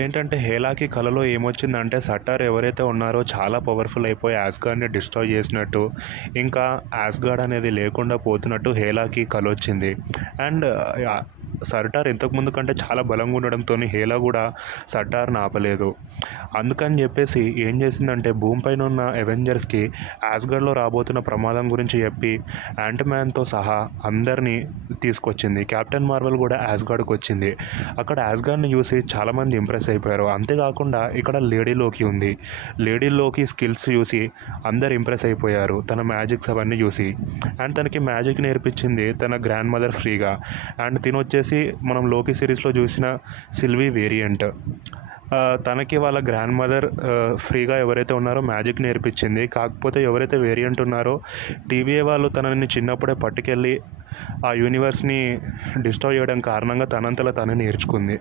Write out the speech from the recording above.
అదేంటంటే హేలాకి కలలో ఏమొచ్చిందంటే సట్టార్ ఎవరైతే ఉన్నారో చాలా పవర్ఫుల్ అయిపోయి యాస్గార్డ్ని డిస్ట్రాయ్ చేసినట్టు, ఇంకా యాస్గార్డ్ అనేది లేకుండా పోతున్నట్టు హేలాకి కలొచ్చింది. అండ్ సర్టార్ ఇంతకుముందు కంటే చాలా బలంగా ఉండడంతో హేలా కూడా సర్టార్ని ఆపలేదు. అందుకని చెప్పేసి ఏం చేసిందంటే భూమి పైన ఉన్న అవెంజర్స్కి యాస్గార్డ్లో రాబోతున్న ప్రమాదం గురించి చెప్పి యాంట్‌మ్యాన్‌తో సహా అందరినీ తీసుకొచ్చింది. కెప్టెన్ మార్వెల్ కూడా యాస్గార్డ్కి వచ్చింది. అక్కడ యాస్గార్డ్ని చూసి చాలామంది ఇంప్రెస్ అయిపోయారు. అంతేకాకుండా ఇక్కడ లేడీ లోకి ఉంది. లేడీ లోకి స్కిల్స్ చూసి అందరు ఇంప్రెస్ అయిపోయారు, తన మ్యాజిక్స్ అవన్నీ చూసి. అండ్ తనకి మ్యాజిక్ నేర్పించింది తన గ్రాండ్ మదర్ ఫ్రీగా. అండ్ తినొచ్చేసి మనం లోకి సిరీస్లో చూసిన సిల్వీ వేరియంట్. తనకి వాళ్ళ గ్రాండ్ మదర్ ఫ్రీగా ఎవరైతే ఉన్నారో మ్యాజిక్ నేర్పించింది. కాకపోతే ఎవరైతే వేరియంట్ ఉన్నారో టీవీఏ వాళ్ళు తనని చిన్నప్పుడే పట్టుకెళ్ళి ఆ యూనివర్స్ని డిస్ట్రాయ్ చేయడం కారణంగా తనంతలో తనే నేర్చుకుంది.